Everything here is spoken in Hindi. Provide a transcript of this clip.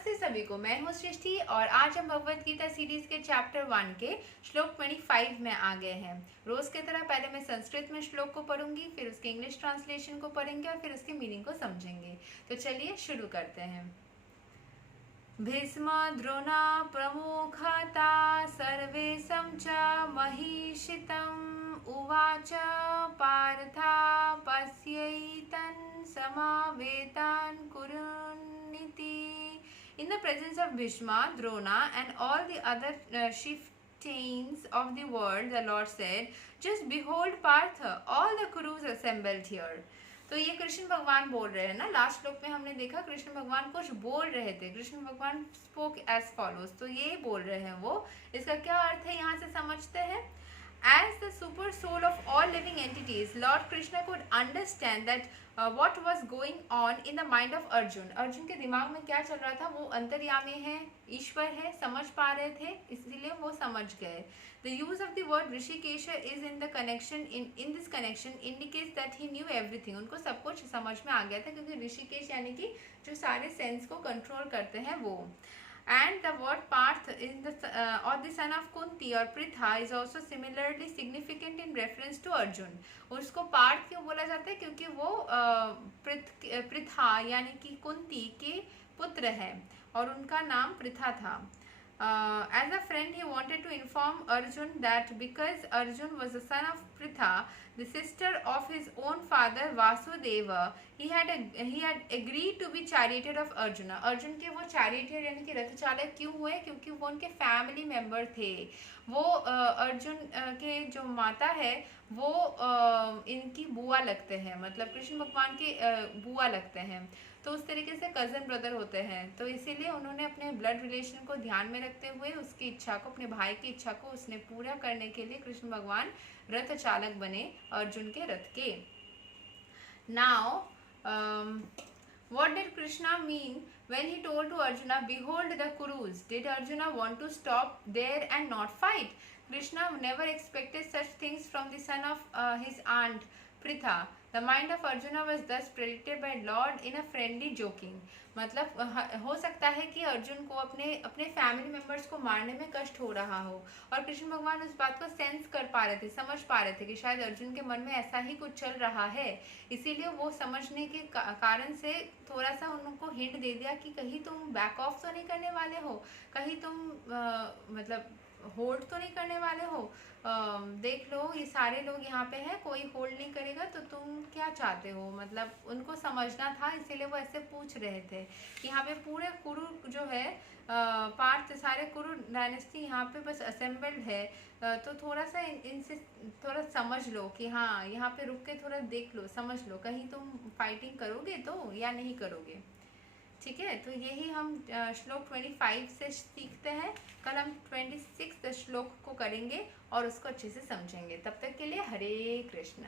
नमस्ते सभी को, मैं हूँ सृष्टि और आज हम भगवत गीता सीरीज के चैप्टर 1 के श्लोक 25 में आ गए हैं। रोज की तरह पहले मैं संस्कृत में श्लोक को पढ़ूंगी, फिर उसके इंग्लिश ट्रांसलेशन को पढ़ेंगे और फिर उसके मीनिंग को समझेंगे। तो चलिए शुरू करते हैं। भीष्म द्रोणा प्रमुखता सर्वेशं च महिषितम् उवाच Partha पश्यैतान् समावेतान् कुरुनिति। In the presence of Bhishma, Drona and all the other chieftains of the world, the Lord said, just behold Partha, all the Kurus assembled here. तो ये कृष्ण भगवान बोल रहे हैं ना। लास्ट श्लोक में हमने देखा कृष्ण भगवान कुछ बोल रहे थे। कृष्ण भगवान स्पोक एज फॉलोज, तो ये बोल रहे हैं वो। इसका क्या अर्थ है यहाँ से समझते हैं। As the super soul of all living entities, Lord Krishna could understand that what was going on in the mind of Arjun. Arjun के दिमाग में क्या चल रहा था, वो अंतर्यामी है, ईश्वर है, समझ पा रहे थे, इसलिए वो समझ गए। The use of the word Rishikesha is in the connection in this connection indicates that he knew everything. उनको सब कुछ समझ में आ गया था, क्योंकि ऋषिकेश यानी कि जो सारे सेंस को कंट्रोल करते हैं वो। And the word Parth in or the son of Kunti or Pritha is also similarly significant in reference to Arjun. उसको पार्थ क्यों बोला जाता है, क्योंकि वो पृथा यानी कि कुंती के पुत्र है और उनका नाम पृथा था। As a friend, he wanted to inform Arjun that because Arjun was the son of Pritha, the sister of his own father Vasudeva, he had agreed to be charioteer of Arjuna. Arjun के वो charioteer यानी कि रथ चालक क्यों हुए, क्योंकि वो उनके फैमिली मेंबर थे। वो अर्जुन के जो माता है वो इनकी बुआ लगते हैं, मतलब कृष्ण भगवान के बुआ लगते हैं, तो उस तरीके से कज़न ब्रदर होते हैं। तो इसीलिए उन्होंने अपने ब्लड रिलेशन को ध्यान में रखते हुए उसकी इच्छा को, अपने भाई की इच्छा को उसने पूरा करने के लिए कृष्ण भगवान रथ चालक बने अर्जुन के रथ के। Now what did Krishna mean when he told to Arjuna, behold the Kurus? Did Arjuna want to stop there and not fight? Krishna never expected such things from the son of his aunt Pritha. The mind of Arjuna was thus predicted by Lord in a friendly joking. मतलब हो सकता है कि अर्जुन को अपने फैमिली मेंबर्स को मारने में कष्ट हो रहा हो और कृष्ण भगवान उस बात को सेंस कर पा रहे थे, समझ पा रहे थे कि शायद अर्जुन के मन में ऐसा ही कुछ चल रहा है। इसीलिए वो समझने के कारण से थोड़ा सा उनको हिंट दे दिया कि कहीं तुम बैक ऑफ तो नहीं करने वाले हो, कहीं तुम मतलब होल्ड तो नहीं करने वाले हो। देख लो ये सारे लोग यहाँ पे हैं, कोई होल्ड नहीं करेगा, तो तुम क्या चाहते हो। मतलब उनको समझना था, इसीलिए वो ऐसे पूछ रहे थे। यहाँ पे पूरे कुरु जो है पार्थ, सारे कुरु डायनेस्टी यहाँ पे बस असेंबल्ड है। तो थोड़ा सा इनसे थोड़ा समझ लो कि हाँ, यहाँ पे रुक के थोड़ा देख लो, समझ लो, कहीं तुम फाइटिंग करोगे तो या नहीं करोगे। ठीक है, तो यही हम श्लोक 25 से सीखते हैं। कल हम 26 श्लोक को करेंगे और उसको अच्छे से समझेंगे। तब तक के लिए हरे कृष्ण।